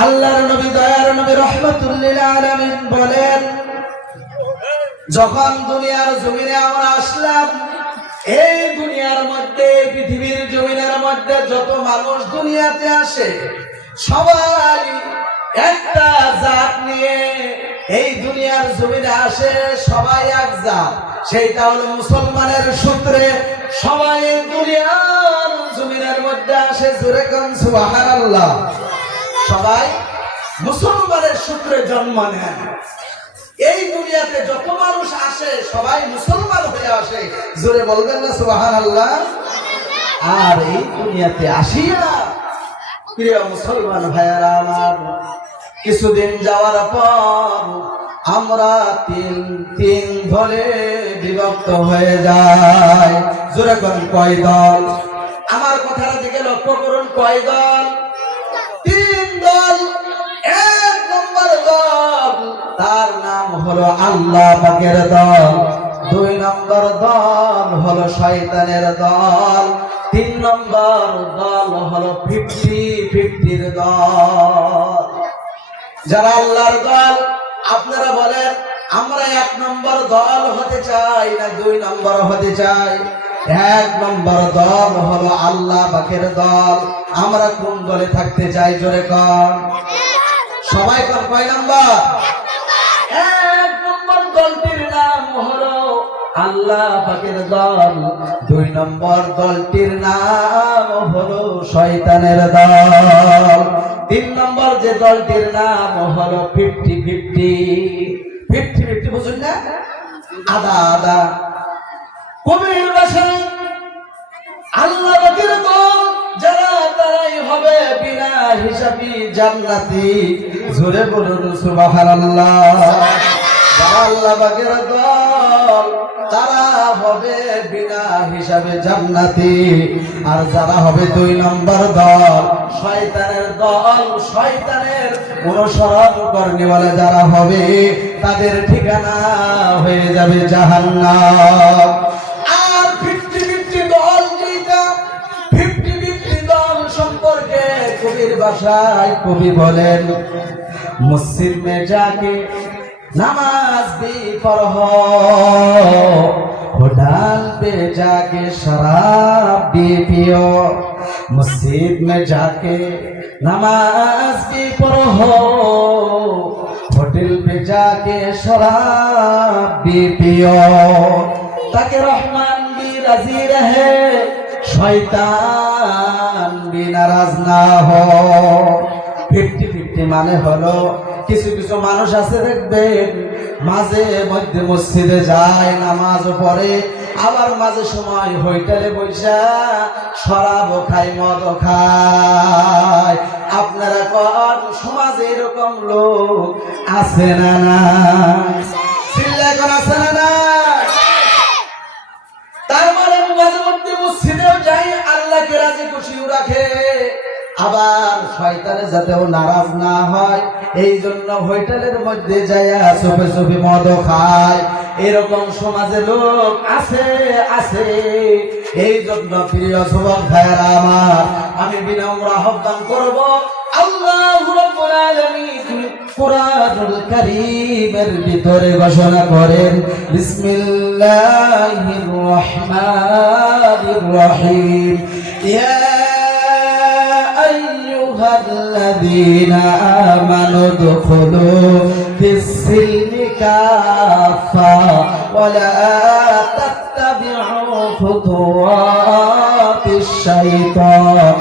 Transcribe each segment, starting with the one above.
আল্লাহর নবী দয়ার নবী রাহমাতুল লিল আলামিন বলেন, যখন দুনিয়ার জমিনে আমরা আসলাম, এই দুনিয়ার মধ্যে পৃথিবীর জমিনের মধ্যে যত মানুষ দুনিয়াতে আসে সবাই একটা জাত নিয়ে এই দুনিয়ার জমিনে আসে, সবাই এক জাত, সেইটা হলো মুসলমানের সূত্রে সবাই দুনিয়ার জমিনের মধ্যে আসে। জোরে কোন সুবহানাল্লাহ। সবাই মুসলমানের সূত্রে জন্ম নেন। এই দুনিয়াতে যত মানুষ আসে সবাই মুসলমান হয়ে আসে। জোরে বলবেন না সুবহানাল্লাহ। আর এই দুনিয়াতে আসিয়া প্রিয় মুসলমান ভাইয়ারা আমার, কিছুদিন যাওয়ার পর আমরা তিন দলে বিভক্ত হয়ে যাই। জোরে কোন কয় দল? আমার কথাটা দিকে লক্ষ্য করুন, কয় দল? তিন দল। এক নম্বর দল, তার নাম হলো আল্লাহ পাকের দল। দুই নম্বর দল হলো শয়তানের দল। তিন নম্বর দল হলো 50-50 দল। যারা আল্লাহর দল, আপনারা বলেন আমরা এক নম্বর দল হতে চাই না দুই নম্বর হতে চাই? এক নম্বর দল হলো আল্লাহ পাকের দল। আমরা কোন দলে থাকতে চাই? জোরে কর সবাই। কর কয় নম্বর? এক নম্বর দলটির নাম হলো আল্লাহ পাকের দল। দুই নম্বর দলটির নাম হলো শয়তানের দল। তিন নম্বর যে দলটির নাম হলো 50-50 বুঝুন না? আদা আদা। কবির ভাষায় আল্লাহ পাকের দল যারা, তারাই হবে বিনা হিসাবি জান্নাতি। জোরে বলুন সুবহানাল্লাহ। যারা আল্লাহ পাকের দল তারা হবে বিনা হিসাবে জান্নাতি। আর যারা হবে দুই নম্বর দল, শয়তানের দল, শয়তানের অনুসরণ করনেওয়ালা যারা হবে, তাদের ঠিকানা হয়ে যাবে জাহান্নাম। আর 50-50 দল যেটা, 50-50 দল সম্পর্কে কবির ভাষায় কবি বলেন, মসজিদ মে যাকে नमाज भी पढ़ो, होटल पे जाके शराब भी पियो। मस्जिद में जाके नमाज भी पढ़ो, होटल पे जाके शराब भी पियो, ताकि रहमान भी राजी रहे, शैतान भी नाराज ना हो। 50-50 মানে হলো, কিছু কিছু মানুষ আছে দেখবেন মাঝে মধ্যে মসজিদে যায়, নামাজ পড়ে, আবার মাঝে সময় হোটেলে বসে শরাবও খায়, মদও খায়। আপনারা কোন সমাজে এরকম লোক আছে না? না চিল্লায় কোন আছে না? তার মানে মাঝে মধ্যে মসজিদেও যাই, আল্লাহকে রাজি খুশিও রাখে, আবার শয়তানে যাতেও নারাজ না হয় এই জন্য হোটেলের মধ্যে যাইয়া চুপে চুপে মদও খায়। এরকম সমাজে লোক আছে আছে। এই জন্য প্রিয় যুবক ভাইয়েরা আমার, আমি বিনম্র আহ্বান করব, আল্লাহু রাব্বুল আলামিন কুরআনুল কারীমের ভিতরে ঘোষণা করেন, বিসমিল্লাহির রহমানির রহিম, ইয়া الذين آمنوا ادخلوا في السلم كافة ولا تتبعوا خطوات الشيطان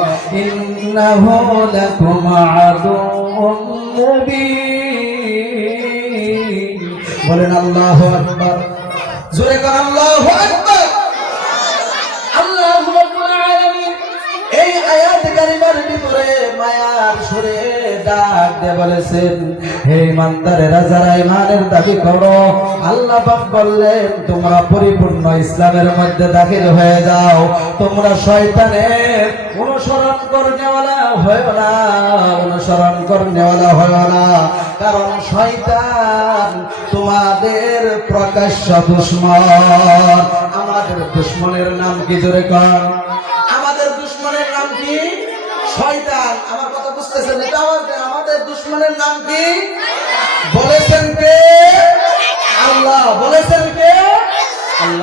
إنه لكم عدو مبين. বলেন আল্লাহু আকবার। জোরে কর আল্লাহু আকবার। আল্লাহু রাব্বুল আলামিন এই আয়াত কারিমার ভিতরে মায়ার সুরে ডাক দিয়ে বলেছেন, হে ইমানদারেরা, যারা ইমানের দাবি করো, আল্লাহ পাক বললেন তোমরা পরিপূর্ণ ইসলামের মধ্যে দাখিল হয়ে যাও। তোমরা শয়তানের অনুসরণ করনেওয়ালা হয়ো না, অনুসরণ করনেওয়ালা হয়ো না। কারণ শয়তান তোমাদের প্রকাশ্য দুশমন। আমাদের দুশমনের নাম কি? জোরে কর। আমাদের দুশমনের নাম কি? শয়তান। আমার কথা বুঝতেছেন? এটা আমাদের দুশ্মনের নাম কি বলেছেন